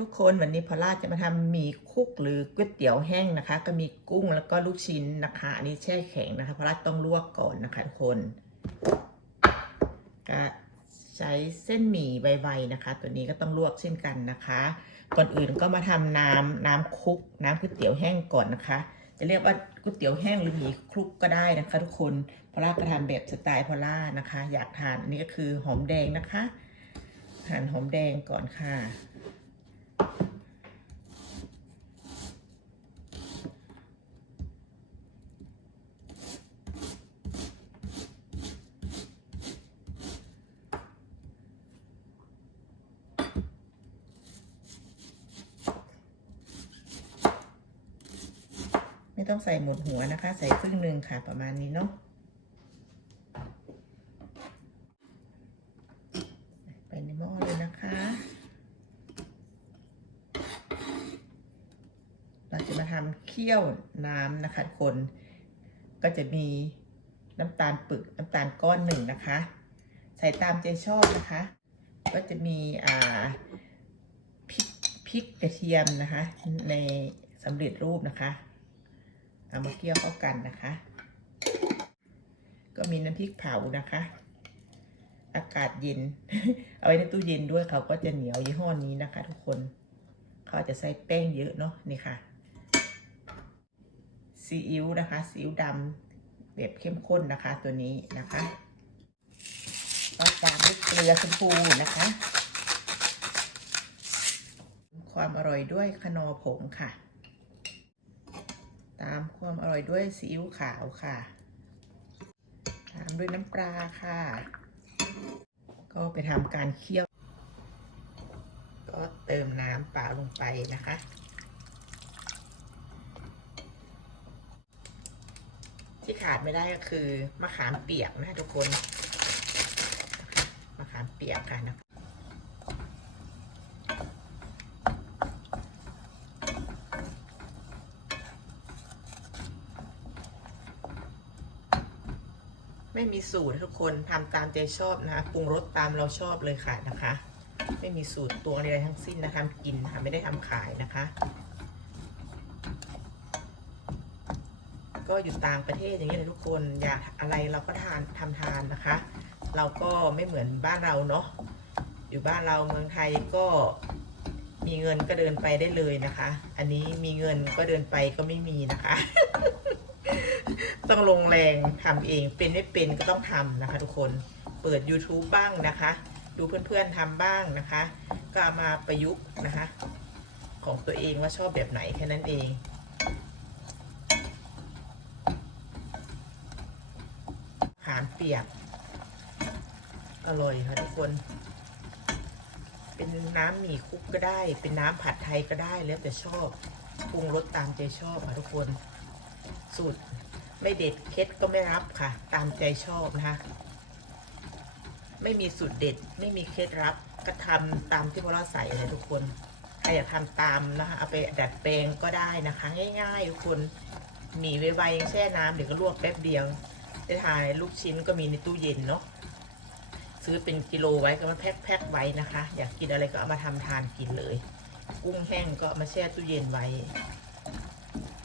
ทุกคนวันนี้พอล่าจะมาทำหมี่คุกหรือก๋วยเตี๋ยวแห้งนะคะ ก็มีกุ้งแล้วก็ลูกชิ้นนะคะอันนี้แช่แข็งนะคะพอล่าต้องลวกก่อนนะคะทุกคนก็ใช้เส้นหมี่ไวๆนะคะ ตัวนี้ก็ต้องลวกเช่นกันนะคะ ก่อนอื่นก็มาทำน้ำน้ำคุก น้ำก๋วยเตี๋ยวแห้งก่อนนะคะ จะเรียกว่าก๋วยเตี๋ยวแห้งหรือหมี่คลุกก็ได้นะคะ ทุกคนพอล่าก็ทำแบบสไตล์พอลล่านะคะ อยากทานอันนี้ก็คือหอมแดงนะคะหั่นหอมแดงก่อนค่ะ ไม่ต้องใส่หมดหัวนะคะ ใส่ครึ่งหนึ่งค่ะประมาณนี้เนาะไปในหม้อเลยนะคะ เราจะมาทำเคี่ยวน้ำนะคะคน ก็จะมีน้ำตาลปึกน้ำตาลก้อนหนึ่งนะคะ ใส่ตามใจชอบนะคะ ก็จะมีอ่าพริกพริกกระเทียมนะคะ ในสำเร็จรูปนะคะ เอามาเคี่ยวเข้ากันนะคะ ก็มีน้ำพริกเผานะคะ อากาศเย็น เอาไว้ในตู้เย็นด้วยเขาก็จะเหนียวยี่ห้อนี้นะคะ ทุกคน เขาจะใส่แป้งเยอะเนาะนี่ค่ะซีอิ๊วนะคะซีอิ๊วดำแบบเข้มข้นนะคะ ตัวนี้นะคะก็ตามด้วยเกลือชมพูนะคะ ความอร่อยด้วยขนอผงค่ะ ตามความอร่อยด้วยซีอิ๊วขาวค่ะ ตามด้วยน้ำปลาค่ะ ก็ไปทำการเคี่ยว ก็เติมน้ำเปล่าลงไปนะคะที่ขาดไม่ได้ก็คือมะขามเปียกนะทุกคน มะขามเปียกค่ะนะ ไม่มีสูตรทุกคนทำตามใจชอบนะคะปรุงรสตามเราชอบเลยค่ะนะคะ ไม่มีสูตรตัวอะไรทั้งสิ้นนะคะกินค่ะไม่ได้ทำขายนะคะ ก็อยู่ต่างประเทศอย่างนี้เลยทุกคนอยากอะไรเราก็ทานทำทานนะคะ เราก็ไม่เหมือนบ้านเราเนาะอยู่บ้านเราเมืองไทยก็มีเงินก็เดินไปได้เลยนะคะ อันนี้มีเงินก็เดินไปก็ไม่มีนะคะ ต้องลงแรงทำเองเป็นไม่เป็นก็ต้องทำนะคะ ทุกคนเปิด YouTube บ้างนะคะ ดูเพื่อนๆทำบ้างนะคะ ก็มาประยุกต์นะคะ ของตัวเองว่าชอบแบบไหนแค่นั้นเองขามเปียกอร่อยค่ะทุกคน เป็นน้ำหมี่คุกก็ได้ เป็นน้ำผัดไทยก็ได้แล้วแต่ชอบปรุงรสตามใจชอบค่ะทุกคน สูตร ไม่เด็ดเคล็ดก็ไม่รับค่ะ ตามใจชอบนะคะไม่มีสูตรเด็ดไม่มีเคล็ดลับก็ทำตามที่พวกเราใส่เลยทุกคนใครอยากทำตามนะคะเอาไปดัดแปลงก็ได้นะคะ ง่ายๆทุกคนหมี่ไวๆยังแช่น้ำเดี๋ยวก็ลวกแป๊บเดียวจะทานลูกชิ้นก็มีในตู้เย็นเนาะซื้อเป็นกิโลไว้ก็มาแพ็คๆไว้นะคะ อยากกินอะไรก็เอามาทำทานกินเลย กุ้งแห้งก็มาแช่ตู้เย็นไว้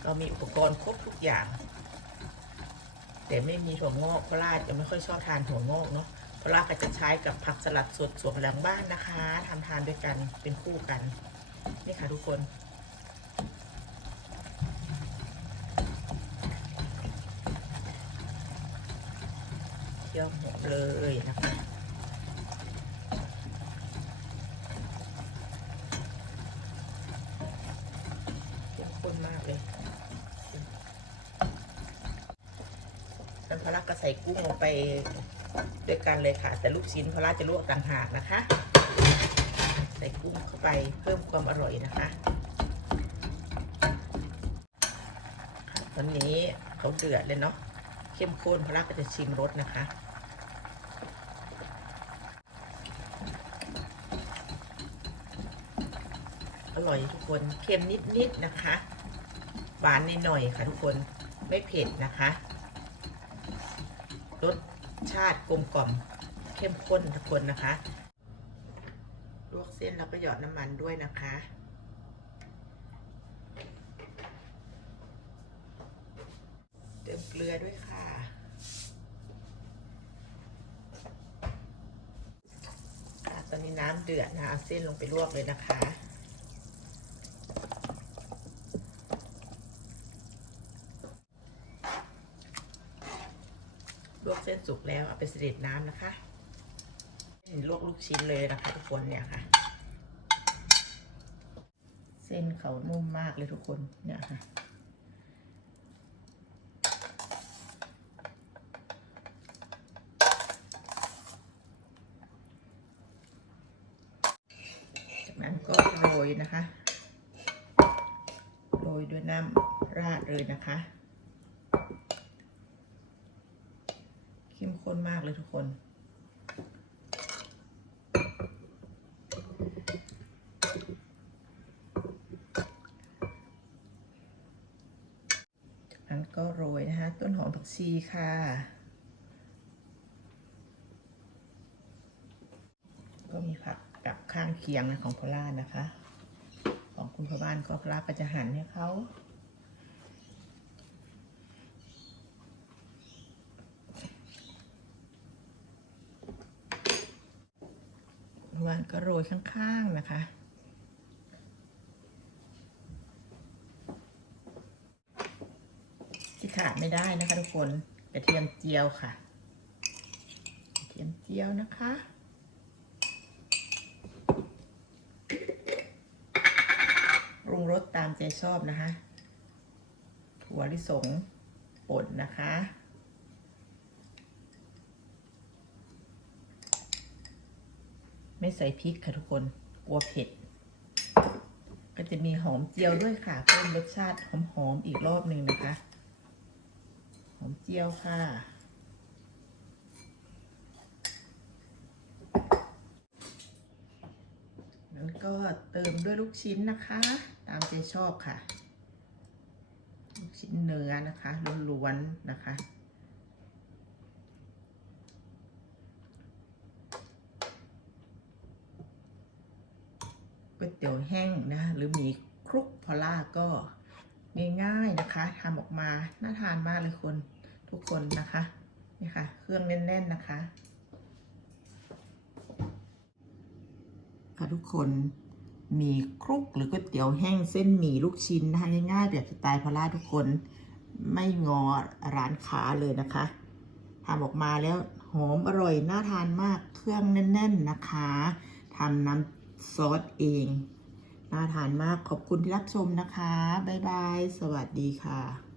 ก็มีอุปกรณ์ครบทุกอย่าง แต่ไม่มีถั่วงอกเพราะลาจะไม่ค่อยชอบทานถั่วงอกเนาะเพราะลาก็จะใช้กับผักสลัดสดสวนหลังบ้านนะคะทำทานด้วยกันเป็นคู่กัน นี่ค่ะทุกคนเคี่ยวหมดเลยนะคะ เข้มข้นมากเลย น้ำพะลักก็ใส่กุ้งลงไปด้วยกันเลยค่ะ แต่ลูกชิ้นพะลักจะลวกต่างหากนะคะ ใส่กุ้งเข้าไปเพิ่มความอร่อยนะคะตอนนี้เขาเดือดเลยเนาะเข้มข้นพะลักก็จะชิมรสนะคะอร่อยทุกคนเค็มนิดๆนะคะ หวานนิดหน่อยค่ะทุกคนไม่เผ็ดนะคะาติกลมกล่อมเข้มข้นทุกคนนะคะ ลวกเส้นแล้วก็หยอดน้ำมันด้วยนะคะเติมเกลือด้วยค่ะ ตอนนี้น้ำเดือดนะเอาเส้นลงไปลวกเลยนะคะ สุกแล้วเอาไปเสด็จน้ำนะคะลวกลูกชิ้นเลยนะคะทุกคนเนี่ยค่ะ เส้นเขานุ่มมากเลยทุกคนเนี่ยค่ะจากนั้นก็โรยนะคะ โรยด้วยน้ำราดเลยนะคะ เข้นมากเลยทุกคน จากนั้นก็โรยนะคะ ต้นหอมผักชีค่ะ ก็มีผักกับข้างเคียงนะของพล่านะคะ ของคุณพ่อบ้านก็พลาก็จะหั่นให้เขา วานก็โรยข้างๆนะคะ ที่ขาดไม่ได้นะคะทุกคนกระเทียมเจียวค่ะกระเทียมเจียวนะคะปรุงรสตามใจชอบนะคะ ถั่วลิสงป่นนะคะ ไม่ใส่พริกค่ะทุกคน กลัวเผ็ด ก็จะมีหอมเจียวด้วยค่ะ เพิ่มรสชาติหอมๆอีกรอบหนึ่งนะคะ หอมเจียวค่ะนั้นก็เติมด้วยลูกชิ้นนะคะ ตามใจชอบค่ะ ลูกชิ้นเนื้อนะคะล้วนๆนะคะ ก๋วยเตี๋ยวแห้งนะหรือหมี่คลุกพอล่าก็ง่ายๆนะคะทำออกมาน่าทานมากเลยคนทุกคนนะคะนี่ค่ะ เครื่องแน่น ๆนะคะค่ะทุกคนมีคลุกหรือก๋วยเตี๋ยวแห้งเส้นหมี่ลูกชิ้นนะคะง่ายๆแบบสไตล์พอล่าทุกคนไม่งอร้านค้าเลยนะคะทำออกมาแล้วหอมอร่อยน่าทานมากเครื่องแน่น ๆนะคะทำน้ำ ซอสเอง น่าทานมากขอบคุณที่รับชมนะคะ บ๊ายบาย สวัสดีค่ะ